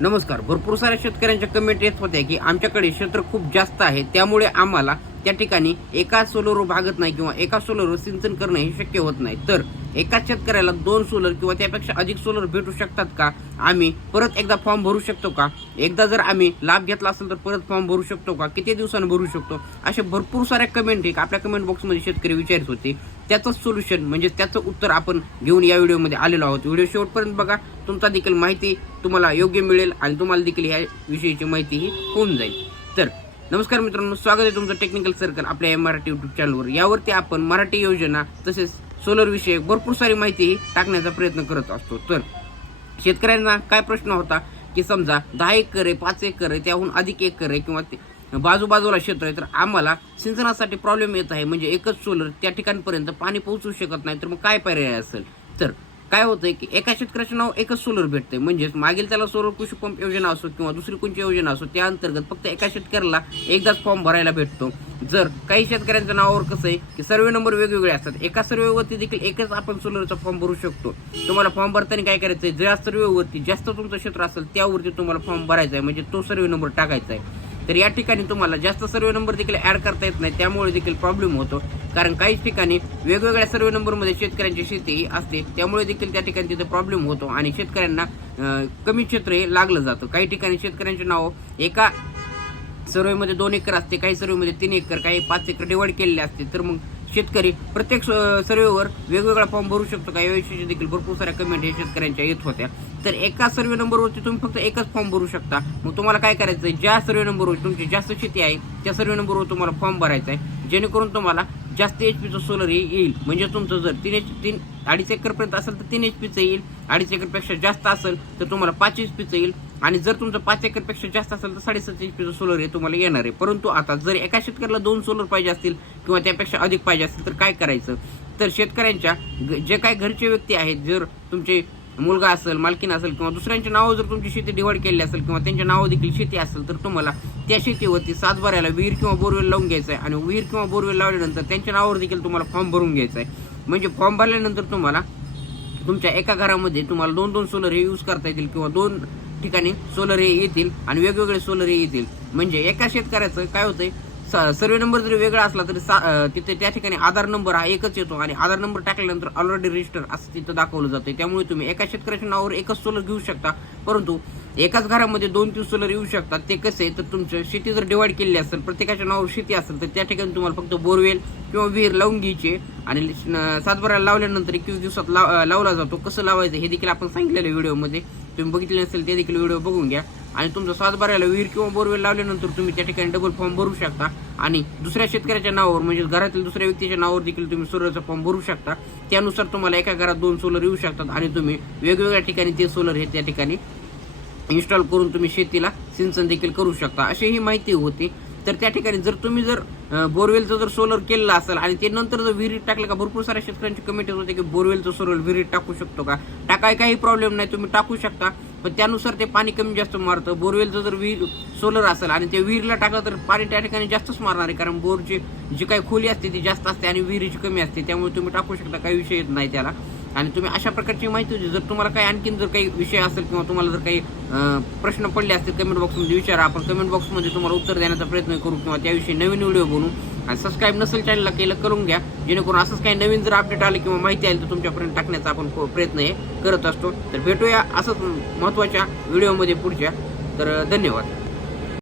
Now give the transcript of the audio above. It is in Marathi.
नमस्कार. भरपूर साऱ्या शेतकऱ्यांच्या कमेंट येत होत्या की आमच्याकडे क्षेत्र खूप जास्त आहे त्यामुळे आम्हाला त्या ठिकाणी एका सोलर भागत नाही किंवा एका सोलर सिंचन करणं हे शक्य होत नाही. तर एकाच शेतकऱ्याला दोन सोलर किंवा त्यापेक्षा अधिक सोलर भेटू शकतात का? आम्ही परत एकदा फॉर्म भरू शकतो का? एकदा जर आम्ही लाभ घेतला असेल तर परत फॉर्म भरू शकतो का? किती दिवसांनी भरू शकतो? असे भरपूर साऱ्या कमेंट एक आपल्या कमेंट बॉक्समध्ये शेतकरी विचारत होते. त्याचं सोल्युशन म्हणजे त्याचं उत्तर आपण घेऊन या व्हिडिओमध्ये आलेलो आहोत. व्हिडिओ शेवटपर्यंत बघा. तुमचा देखील माहिती तुम्हाला योग्य मिळेल आणि तुम्हाला देखील ह्या विषयीची माहितीही होऊन जाईल. तर नमस्कार मित्रांनो स्वागत आहे तुमचं टेक्निकल सर्कल आपल्या या मराठी युट्यूब चॅनलवर यावरती आपण मराठी योजना तसेच सोलर विषयक भरपूर सारी माहिती टाकण्याचा प्रयत्न करत असतो. तर शेतकऱ्यांना काय प्रश्न होता की समजा दहा एकर आहे पाच एकर आहे त्याहून अधिक एकर आहे किंवा ते बाजूबाजूला क्षेत्र आहे तर आम्हाला सिंचनासाठी प्रॉब्लेम येत आहे. म्हणजे एकच सोलर त्या ठिकाणपर्यंत पाणी पोहोचू शकत नाही तर मग काय पर्याय असेल? तर काय होतंय की एका शेतकऱ्याचं नाव एकच सोलर भेटतंय. म्हणजेच मागील त्याला सोलर कृषी पंप योजना असो किंवा दुसरी कोणती योजना असो त्या अंतर्गत फक्त एका शेतकऱ्याला एकदाच फॉर्म भरायला भेटतो. जर काही शेतकऱ्यांच्या नावावर कसं आहे की सर्वे नंबर वेगवेगळे असतात. एका सर्वेवरती देखील एकच आपण सोलरचा फॉर्म भरू शकतो. तुम्हाला फॉर्म भरताना काय करायचं आहे ज्या सर्वेवरती जास्त तुमचं क्षेत्र असेल त्यावरती तुम्हाला फॉर्म भरायचा आहे. म्हणजे तो सर्वे नंबर टाकायचा आहे. तर या ठिकाणी तुम्हाला जास्त सर्वे नंबर देखील ऍड करता येत नाही त्यामुळे देखील प्रॉब्लेम होतो. कारण काही ठिकाणी वेगवेगळ्या सर्वे नंबरमध्ये शेतकऱ्यांची शेती असते त्यामुळे देखील त्या ठिकाणी तिथे प्रॉब्लेम होतो आणि शेतकऱ्यांना कमी क्षेत्र हे लागलं जातं. काही ठिकाणी शेतकऱ्यांचे नाव एका सर्वेमध्ये दोन एकर असते काही सर्वेमध्ये तीन एकर काही पाच एकर डिवाईड केलेले असते. तर मग शेतकरी प्रत्येक स- सर्वेवर वेगवेगळा फॉर्म भरू शकतो का? याविषयी देखील भरपूर साऱ्या कमेंट हे शेतकऱ्यांच्या येत होत्या. तर एका सर्वे नंबरवरती तुम्ही फक्त एकच फॉर्म भरू शकता. मग तुम्हाला काय करायचं आहे ज्या सर्वे नंबरवर तुमची जास्त शेती आहे त्या सर्वे नंबरवर तुम्हाला फॉर्म भरायचा आहे. जेणेकरून तुम्हाला जास्त एच पीचं सोलर हे येईल. म्हणजे तुमचं जर तीन एच तीन अडीच एकरपर्यंत असेल तर तीन एच पीचं येईल. अडीच एकरपेक्षा जास्त असेल तर तुम्हाला पाच एच पीचं येईल. आणि जर तुमचं पाच एकरपेक्षा जास्त असेल तर साडेसात एच पीचं सोलर हे तुम्हाला येणार आहे. परंतु आता जर एका शेतकऱ्याला दोन सोलर पाहिजे असतील किंवा त्यापेक्षा अधिक पाहिजे असतील तर काय करायचं? तर शेतकऱ्यांच्या ग- जे काय घरचे व्यक्ती आहेत जर तुमचे मुलगा असेल मालकीन असेल किंवा दुसऱ्यांच्या नावं जर तुमची शेती डिवाइड केली असेल किंवा त्यांच्या नावं देखील शेती असेल तर तुम्हाला त्या शेतीवरती सातबाऱ्याला विहीर किंवा बोरवेल लावून घ्यायचं आहे आणि विहीर किंवा बोरवेल लावल्यानंतर त्यांच्या नावावर देखील तुम्हाला फॉर्म भरून घ्यायचा आहे. म्हणजे फॉर्म भरल्यानंतर तुम्हाला तुमच्या एका घरामध्ये तुम्हाला दोन दोन सोलर हे यूज करता येतील किंवा दोन ठिकाणी सोलर हे येतील आणि वेगवेगळे सोलर हे येतील. म्हणजे एका शेतकऱ्याचं काय होतंय सर्वे नंबर जरी वेगळा असला तरी सा- तिथे त्या ठिकाणी आधार नंबर हा एकच येतो आणि आधार नंबर टाकल्यानंतर ऑलरेडी रजिस्टर असं तिथं दाखवलं जातं त्यामुळे तुम्ही एका शेतकऱ्याच्या नावावर एकच सोलर घेऊ शकता. परंतु एकाच घरामध्ये दोन तीन सोलर येऊ शकतात. ते कसे तर तुमचं शेती जर डिवाइड केली असेल प्रत्येकाच्या नावावर शेती असेल तर त्या ठिकाणी तुम्हाला फक्त बोरवेल किंवा विहीर लावून घ्यायचे आणि सातबाऱ्याला लावल्यानंतर एकवीस दिवसात लाव- लावला जातो. कसं लावायचं हे देखील आपण सांगितलेलं व्हिडिओमध्ये. तुम्ही बघितले नसेल ते देखील व्हिडिओ बघून घ्या. आणि तुमचं सातबाऱ्याला विहीर किंवा बोरवेल लावल्यानंतर तुम्ही त्या ठिकाणी डबल फॉर्म भरू शकता. आणि दुसऱ्या शेतकऱ्याच्या नावावर म्हणजे घरातील दुसऱ्या व्यक्तीच्या नावावर देखील तुम्ही सोलरचा फॉर्म भरू शकता. त्यानुसार तुम्हाला एका घरात दोन सोलर येऊ शकतात आणि तुम्ही वेगवेगळ्या ठिकाणी ते सोलर हे त्या ठिकाणी इन्स्टॉल करून तुम्ही शेतीला सिंचन देखील करू शकता. अशी ही माहिती होती. तर त्या ठिकाणी जर तुम्ही जर बोरवेलचं जर सोलर केलेलं असेल आणि ते नंतर जर विहिरीत टाकलं का भरपूर साऱ्या शेतकऱ्यांची कमेंट होते की बोरवेलचं सोलर विहिरीत टाकू शकतो का? टाकाय काही प्रॉब्लेम नाही तुम्ही टाकू शकता. पण त्यानुसार ते पाणी कमी जास्त मारतं. बोरवेलचं जर विहीर सोलर असेल आणि ते विहिरीला टाकलं तर पाणी त्या ठिकाणी जास्तच मारणार आहे कारण बोरची जी काही खोली असते ती जास्त असते आणि विहिरीची कमी असते. त्यामुळे तुम्ही टाकू शकता काही विषय येत नाही त्याला. आणि तुम्ही अशा प्रकारची माहिती होती. जर तुम्हाला काही आणखीन जर काही विषय असेल किंवा तुम्हाला जर काही प्रश्न पडले असतील कमेंट बॉक्समध्ये विचारा. आपण कमेंट बॉक्समध्ये तुम्हाला उत्तर देण्याचा प्रयत्न करू किंवा त्याविषयी नवीन व्हिडिओ बनवू. आणि सबस्क्राईब नसेल चॅनलला केलं करून घ्या. जेणेकरून असंच काही नवीन जर अपडेट आले किंवा माहिती आली तर तुमच्यापर्यंत टाकण्याचा आपण प्रयत्न हे करत असतो. तर भेटूया असंच महत्त्वाच्या व्हिडिओमध्ये पुढच्या. तर धन्यवाद.